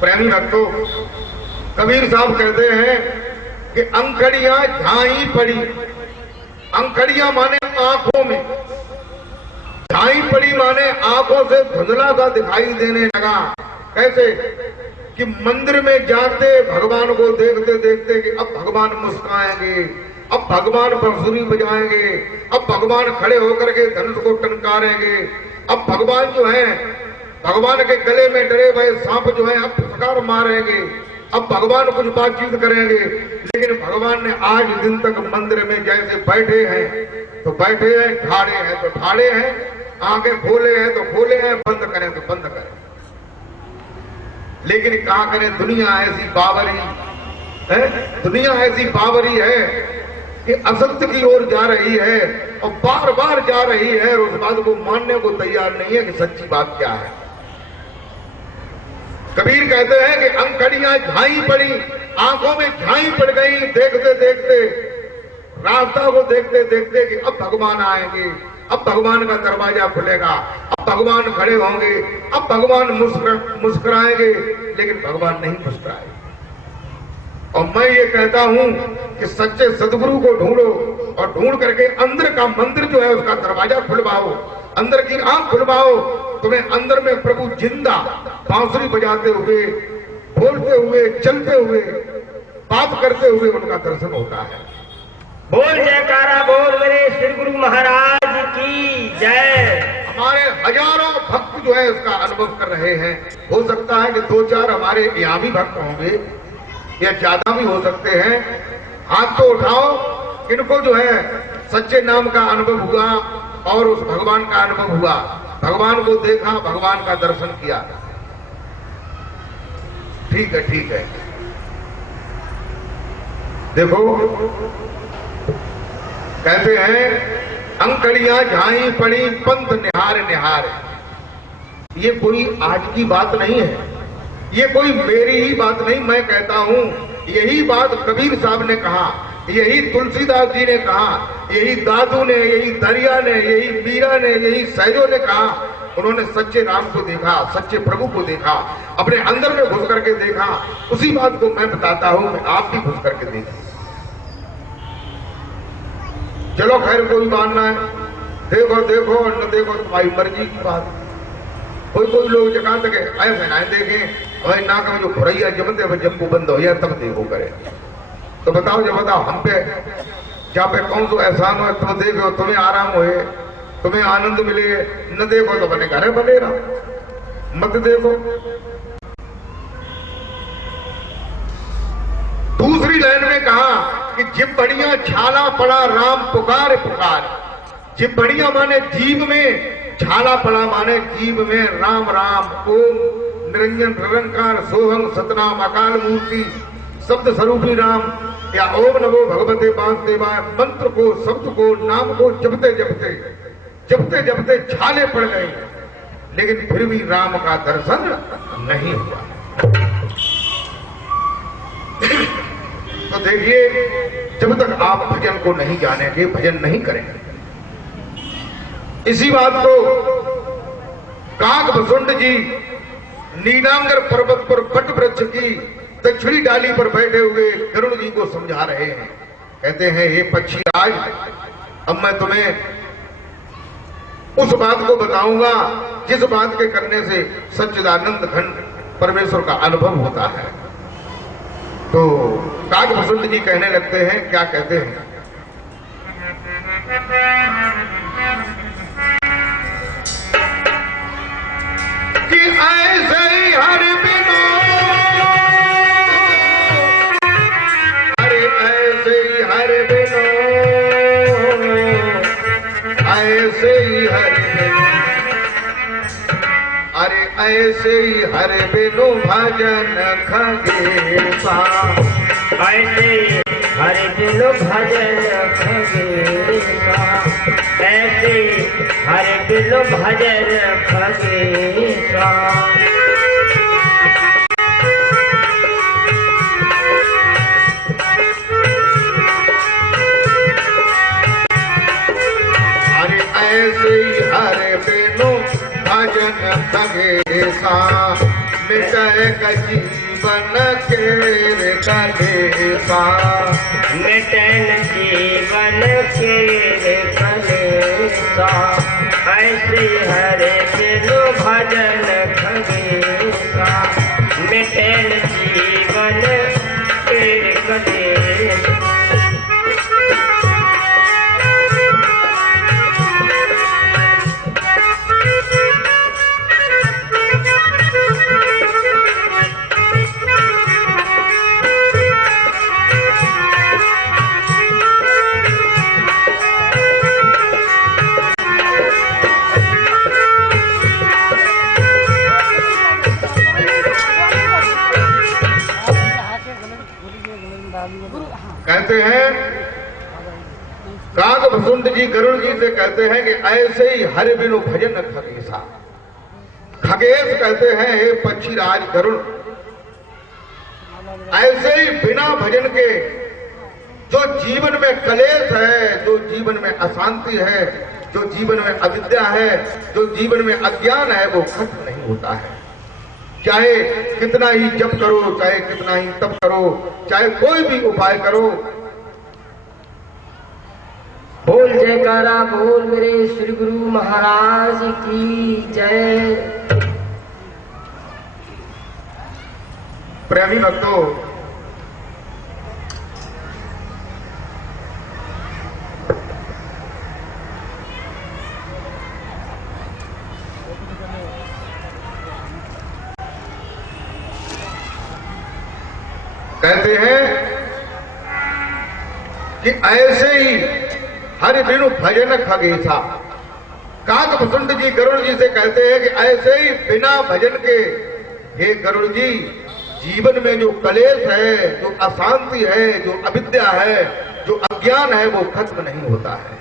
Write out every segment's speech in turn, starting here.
प्रेमी भक्तों, कबीर साहब कहते हैं कि अंकड़ियां झाई पड़ी। अंकड़ियां माने आंखों में, झाई पड़ी माने आंखों से धुंधला सा दिखाई देने लगा। कैसे कि मंदिर में जाते भगवान को देखते देखते कि अब भगवान मुस्कुराएंगे, अब भगवान बांसुरी बजाएंगे, अब भगवान खड़े होकर के धनुष को टंकारेंगे, अब भगवान जो है भगवान के गले में डरे हुए सांप जो है अब फटकार मारेंगे, अब भगवान कुछ बातचीत करेंगे। लेकिन भगवान ने आज दिन तक मंदिर में जैसे बैठे हैं तो बैठे हैं, ठाड़े हैं तो ठाड़े हैं, आंखें खोले हैं तो खोले हैं, बंद करें तो बंद करें। लेकिन क्या करें, दुनिया ऐसी बावरी है, दुनिया ऐसी बावरी है कि असत्य की ओर जा रही है और बार बार जा रही है और उस बात को मानने को तैयार नहीं है कि सच्ची बात क्या है। कबीर कहते हैं कि अंकड़ियां झाई पड़ी, आंखों में झाई पड़ गई, देखते देखते रास्ता को देखते देखते कि अब भगवान आएंगे, अब भगवान का दरवाजा खुलेगा, अब भगवान खड़े होंगे, अब भगवान मुस्कुराएंगे। लेकिन भगवान नहीं मुस्कुराए। और मैं ये कहता हूं कि सच्चे सदगुरु को ढूंढो और ढूंढ करके अंदर का मंदिर जो है उसका दरवाजा खुलवाओ, अंदर की आंख खुलवाओ। तुम्हें अंदर में प्रभु जिंदा बांसुरी बजाते हुए, बोलते हुए, चलते हुए, बात करते हुए उनका दर्शन होता है। बोल जयकारा बोल मेरे श्री गुरु महाराज की जय। हमारे हजारों भक्त जो है उसका अनुभव कर रहे हैं। हो सकता है कि 2-4 हमारे यहाँ भी भक्त होंगे या ज्यादा भी हो सकते हैं। हाथ तो उठाओ, इनको जो है सच्चे नाम का अनुभव हुआ और उस भगवान का अनुभव हुआ, भगवान को देखा, भगवान का दर्शन किया। ठीक है, ठीक है। देखो कहते हैं अंकड़ियां झाई पड़ी, पंथ निहार निहार। ये कोई आज की बात नहीं है, ये कोई मेरी ही बात नहीं। मैं कहता हूं यही बात कबीर साहब ने कहा, यही तुलसीदास जी ने कहा, यही दादू ने, यही दरिया ने, यही मीरा ने, यही सहजों ने कहा। उन्होंने सच्चे राम को देखा, सच्चे प्रभु को देखा, अपने अंदर में घुस करके देखा। उसी बात को मैं बताता हूं, आप भी घुस करके देखिए। चलो खैर, कोई मानना है देखो देखो, न देखो तुम्हारी मर्जी की बात। कोई कोई लोग जगह तक ऐसे ना देखें और नाक में जो खुरैया जमते हुए जम्बू बंद हो या तब देखो करे। तो बताओ, जब बताओ हम पे क्या पे कौन सा एहसान हो, तुम देखो, तुम्हें आराम होए, तुम्हें आनंद मिले, न देखो तो बने घर बने रहो, मत देखो। दूसरी लाइन में कहा कि जिब बढ़िया छाला पड़ा राम पुकार पुकार। जिब बढ़िया माने जीव में, छाला पड़ा माने जीव में राम राम, ओम निरंजन निरंकार सोहम सतनाम अकाल मूर्ति शब्द स्वरूपी राम, या ओम नमो भगवते वासुदेवाय मंत्र को, शब्द को, नाम को जपते जपते जपते जपते छाले पड़ गए, लेकिन फिर भी राम का दर्शन नहीं हुआ। तो देखिए, जब तक आप भजन को नहीं जानेंगे, भजन नहीं करेंगे। इसी बात को काक भसुंड जी नीलांगर पर्वत पर बट वृक्ष की दक्षिणी डाली पर बैठे हुए गरुड़ जी को समझा रहे हैं। कहते हैं, हे पक्षी राज, अब मैं तुम्हें उस बात को बताऊंगा जिस बात के करने से सच्चिदानंद घन परमेश्वर का अनुभव होता है। तो काक भसुंड जी कहने लगते हैं, क्या कहते हैं? कि ऐसे ही हर बिनो, अरे ऐसे ही हर बिनो, ऐसे ही हर बिनो, अरे ऐसे ही हर बिनो भजन खगेशा, ऐसे हर बिनो भजन खगेशा, ऐसे हर बिनो भजन खगेशा। अरे ऐसे ही हर बिनो भजन खगेशा, मिटाए का जीवन के कलेसा, मिटन जीवन के कलेसा, ऐसे हरे बिनु भजन खगेसा, मिटन जीवन के कलेसा। कहते हैं काग भसुंड जी गरुड़ जी से कहते हैं कि ऐसे ही हर बिनु भजन खगेसा। खगेश कहते हैं हे पक्षी राज गरुड़, ऐसे ही बिना भजन के जो जीवन में कलेश है, जो जीवन में अशांति है, जो जीवन में अविद्या है, जो जीवन में अज्ञान है, वो खत्म नहीं होता है। चाहे कितना ही जप करो, चाहे कितना ही तप करो, चाहे कोई भी उपाय करो। बोल जयकारा बोल मेरे श्री गुरु महाराज की जय। प्रेमी भक्तों, कहते हैं कि ऐसे ही हर बिनु भजन खगेसा। काग भसुंड जी गरुड़ जी से कहते हैं कि ऐसे ही बिना भजन के हे गरुड़ जी, जीवन में जो कलेश है, जो अशांति है, जो अविद्या है, जो अज्ञान है, वो खत्म नहीं होता है।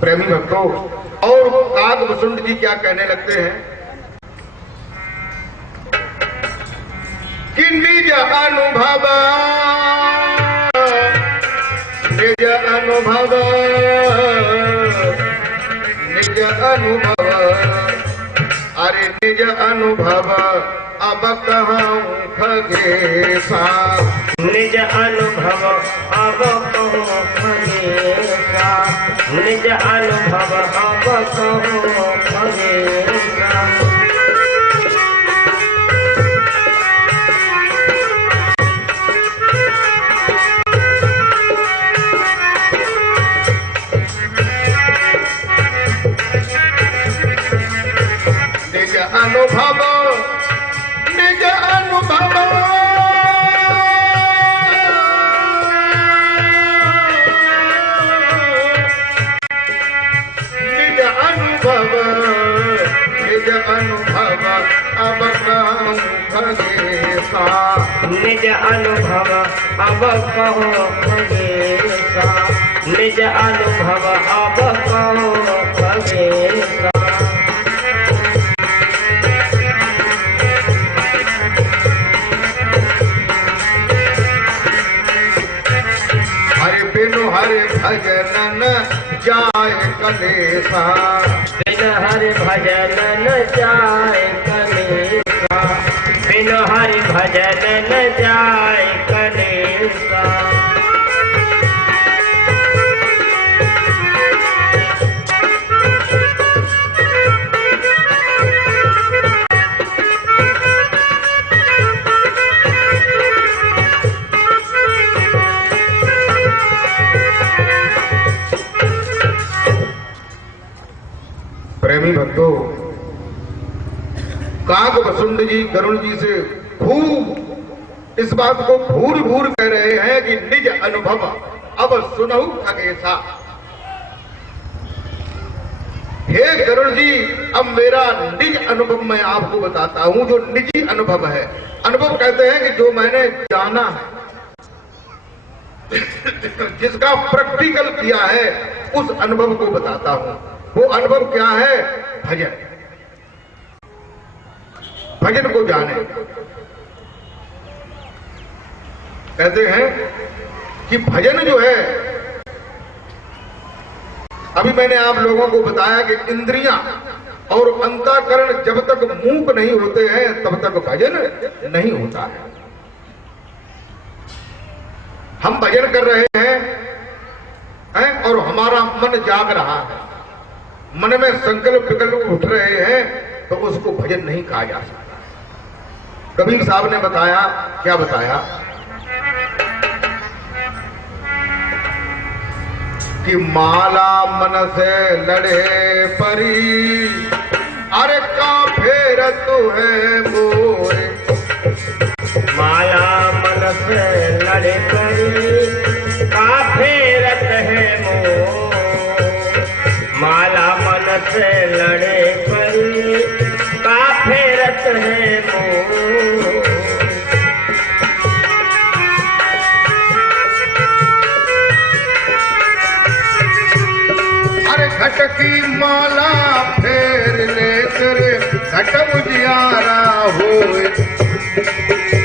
प्रेमी भक्तों, और काग भसुंड जी क्या कहने लगते हैं कि निज अनुभव, निज अनुभव, निज अनुभव, अरे निज अनुभव अब कहूँ खगेसा, निज अनुभव अब कहूँ खगेसा, निज अनुभव अब कहूँ खगेसा। निज अनुभव, निज अनुभव, निज अनुभव, निज अनुभव अब कहूँ खगेसा, निज अनुभव अब कहो खगेसा, निज अनुभव अब कहो खगेसा। हरे बिनु हरे भजन न जाए कलेसा, बिन हरि भजन न जाए कलेसा, बिन हरि भजन न जाए कलेसा। प्रेमी भक्तों, काग भसुंड जी गरुड़ जी से खूब इस बात को भूर भूर कह रहे हैं कि निज अनुभव अब सुनहु खगेसा। हे गरुड़ जी, अब मेरा निज अनुभव मैं आपको बताता हूं, जो निजी अनुभव है। अनुभव कहते हैं कि जो मैंने जाना है, जिसका प्रैक्टिकल किया है, उस अनुभव को बताता हूं। वो अनुभव क्या है? भजन। भजन को जाने। कहते हैं कि भजन जो है, अभी मैंने आप लोगों को बताया कि इंद्रियां और अंतःकरण जब तक मूक नहीं होते हैं तब तक भजन नहीं होता है। हम भजन कर रहे हैं और हमारा मन जाग रहा है, मन में संकल्प विकल्प उठ रहे हैं, तो उसको भजन नहीं कहा जा सकता। कबीर साहब ने बताया, क्या बताया कि माला मन से लड़े परी, अरे का फेर तू है मोरे। माला मन से लड़े परी, का फेरत है मोर। माला मन से लड़े परी, का फेरत है मोर। घट की माला फेर ले तेरे घट उजियारा होए।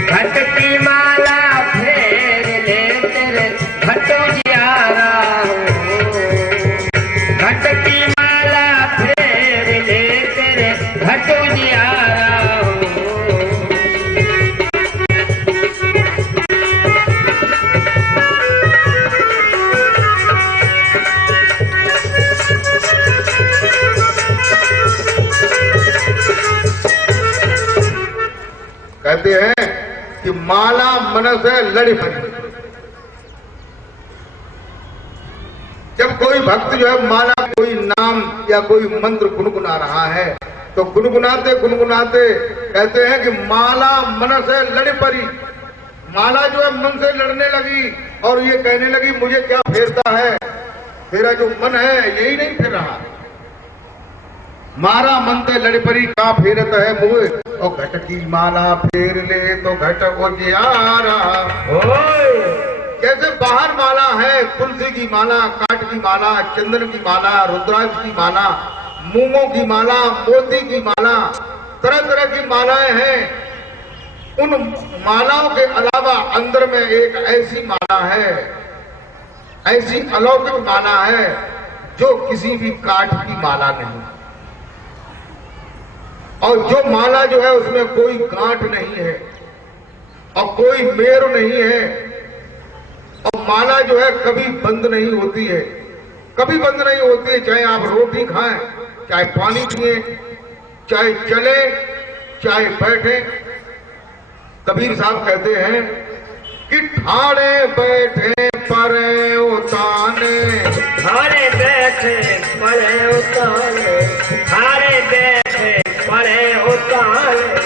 घट की माला फेर ले तेरे घट उजियारा हो। घट की माला फेर ले तेरे घट उजियारा हो। कहते हैं कि माला मन से लड़ी पड़ी। जब कोई भक्त जो है माला कोई नाम या कोई मंत्र गुनगुना रहा है, तो गुनगुनाते गुनगुनाते कहते हैं कि माला मन से लड़ी पड़ी। माला जो है मन से लड़ने लगी और ये कहने लगी मुझे क्या फेरता है, तेरा जो मन है यही नहीं फिर रहा। मारा मन ते लड़ परी का फेरत है मुँह, और घट की माला फेर ले तो घट उजियारा। जैसे बाहर माला है, तुलसी की माला, काट की माला, चंदन की माला, रुद्राक्ष की माला, मूंगों की माला, मोती की माला, तरह तरह की मालाएं हैं। उन मालाओं के अलावा अंदर में एक ऐसी माला है, ऐसी अलौकिक माला है जो किसी भी काठ की माला नहीं, और जो माला जो है उसमें कोई गांठ नहीं है और कोई मेर नहीं है, और माला जो है कभी बंद नहीं होती है, कभी बंद नहीं होती है। चाहे आप रोटी खाएं, चाहे पानी पिए, चाहे चले, चाहे बैठे। कबीर साहब कहते हैं कि ठाड़े बैठे परे उताने, ठाड़े बैठे परे उताने, ठाड़े बैठे परे उताने।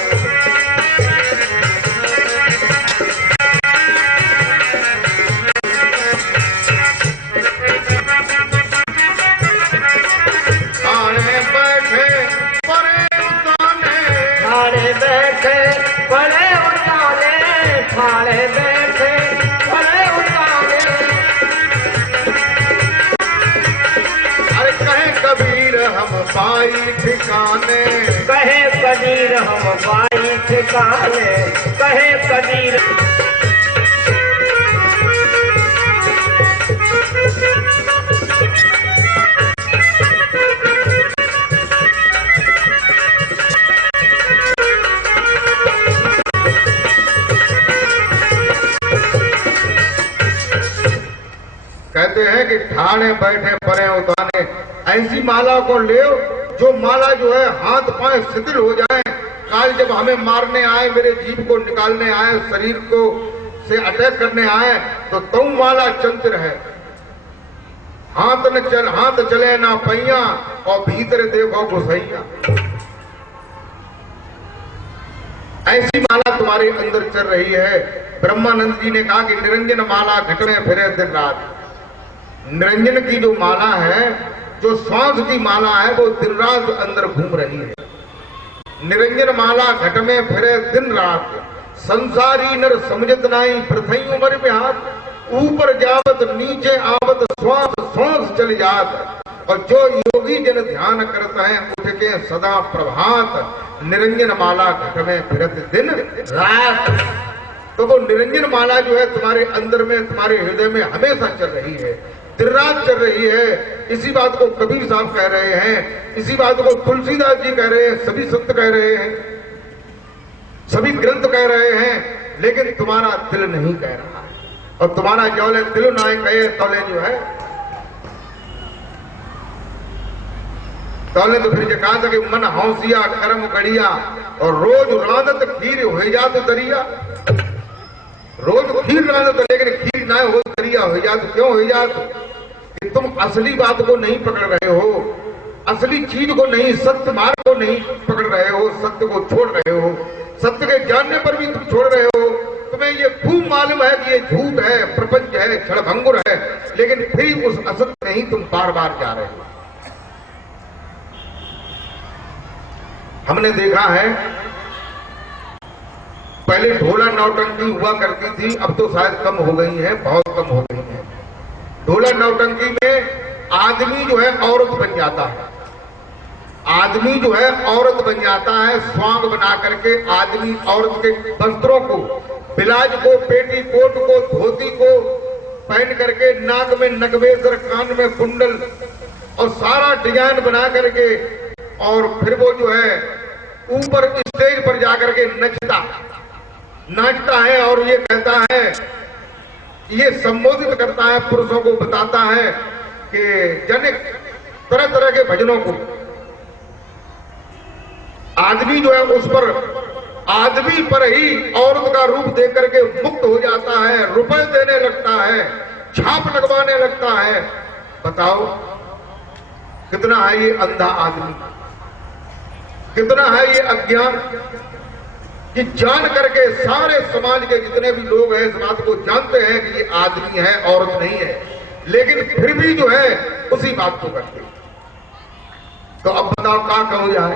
ठाड़े बैठे परे उताने, ठाड़े बैठे परे उताने, ठाड़े बैठे परे उताने। अरे कहे कबीर हम पाई ठिकाने, कहे कबीर हम पाई ठिकाने, कहे कबीर। कहते हैं कि ठाणे बैठे परे उताने। ऐसी माला को ले जो माला जो है हाथ पांव शिथिल हो जाए, काल जब हमें मारने आए, मेरे जीव को निकालने आए, शरीर को से अटैक करने आए, तो तुम माला चंचल है, हाथ चले ना पैया और भीतर देखो घुसैया। ऐसी माला तुम्हारे अंदर चल रही है। ब्रह्मानंद जी ने कहा कि निरंजन माला घट में फिरे दिन रात। निरंजन की जो माला है, जो श्वास की माला है, वो दिन रात अंदर घूम रही है। निरंजन माला घट में फिरे दिन रात, संसारी नर समझत नाई प्रथई उमर में हाथ। ऊपर जावत नीचे आवत श्वास श्वास चल जात, और जो योगी जन ध्यान करते हैं उठ के सदा प्रभात। निरंजन माला घट में फिरत दिन रात। तो वो निरंजन माला जो है तुम्हारे अंदर में, तुम्हारे हृदय में हमेशा चल रही है। दिन रात चल रही है। इसी बात को कबीर साहब कह रहे हैं, इसी बात को तुलसीदास जी कह रहे हैं, सभी संत कह रहे हैं, सभी ग्रंथ कह रहे हैं, लेकिन तुम्हारा दिल नहीं कह रहा है। और तुम्हारा जौले दिल ना कहे तौले जो है, तौले तो फिर कहा था कि मन हौसिया कर्म कड़िया और रोज रांदत खीर हो जात दरिया। रोज खीर रांदत, लेकिन खीर ना हो दरिया हो जात। क्यों हो जात? कि तुम असली बात को नहीं पकड़ रहे हो, असली चीज को नहीं, सत्य मार्ग को नहीं पकड़ रहे हो, सत्य को छोड़ रहे हो। सत्य के जानने पर भी तुम छोड़ रहे हो। तुम्हें ये खूब मालूम है कि ये झूठ है, प्रपंच है, क्षणभंगुर है, लेकिन फिर उस असत्य में ही तुम बार बार जा रहे हो। हमने देखा है पहले ढोला नौटंकी हुआ करती थी, अब तो शायद कम हो गई है, बहुत कम हो गई है। ढोला नौटंकी में आदमी जो है औरत बन जाता है, आदमी जो है औरत बन जाता है। स्वांग बना करके आदमी औरत के वस्त्रों को, बिलाज को, पेटी कोट को, धोती को पहन करके, नाक में नगवेसर, कान में कुंडल और सारा डिजाइन बना करके, और फिर वो जो है ऊपर स्टेज पर जाकर के नाचता है और ये कहता है, ये संबोधित करता है, पुरुषों को बताता है कि जने तरह तरह के भजनों को। आदमी जो है उस पर, आदमी पर ही औरत का रूप देख करके मुक्त हो जाता है, रुपए देने लगता है, छाप लगवाने लगता है। बताओ कितना है ये अंधा आदमी, कितना है ये अज्ञान कि जान करके सारे समाज के जितने भी लोग हैं इस बात को जानते हैं कि ये आदमी है, औरत नहीं है, लेकिन फिर भी जो है उसी बात को करते। तो अब बताओ क्या कहो यार,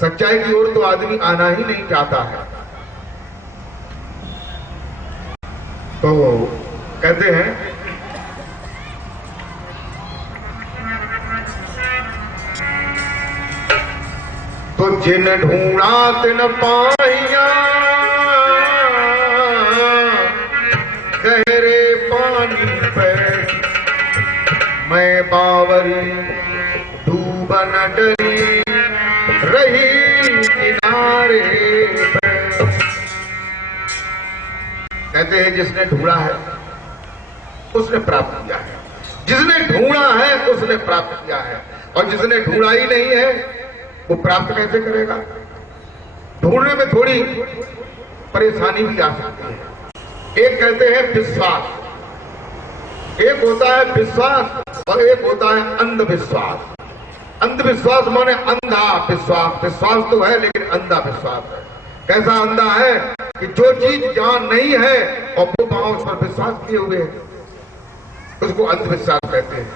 सच्चाई की ओर तो आदमी आना ही नहीं चाहता है। तो कहते हैं तो जिन ढूंढा तिन पाइया, गहरे पानी पे मैं बावरी डूबन डरी रही किनारे पे। कहते हैं जिसने ढूंढा है उसने प्राप्त किया है, जिसने ढूंढा है उसने प्राप्त किया है, और जिसने ढूंढा ही नहीं है वो प्राप्त कैसे करेगा? ढूंढने में थोड़ी परेशानी भी आ सकती है। एक कहते हैं विश्वास, एक होता है विश्वास और एक होता है अंधविश्वास। अंधविश्वास माने अंधा विश्वास, विश्वास तो है लेकिन अंधा विश्वास है। कैसा अंधा है कि जो चीज जहां नहीं है और वो वहां उस पर विश्वास किए हुए है, उसको अंधविश्वास कहते हैं।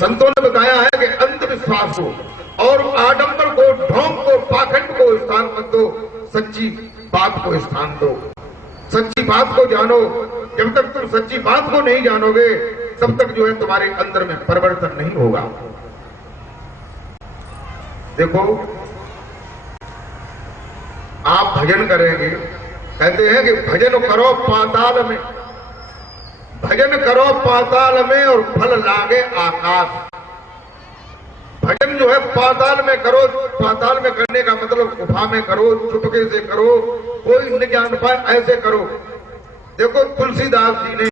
संतों ने बताया है कि अंधविश्वास को और आडंबर को, ढोंग को, पाखंड को स्थान मत दो, सच्ची बात को स्थान दो। सच्ची बात को जानो। जब तक तुम सच्ची बात को नहीं जानोगे तब तक जो है तुम्हारे अंदर में परिवर्तन नहीं होगा। देखो आप भजन करेंगे, कहते हैं कि भजन करो पाताल में, भजन करो पाताल में और फल लागे आकाश। भजन जो है पाताल में करो, पाताल में करने का मतलब गुफा में करो, चुपके से करो, कोई न जान पाए ऐसे करो। देखो तुलसीदास जी ने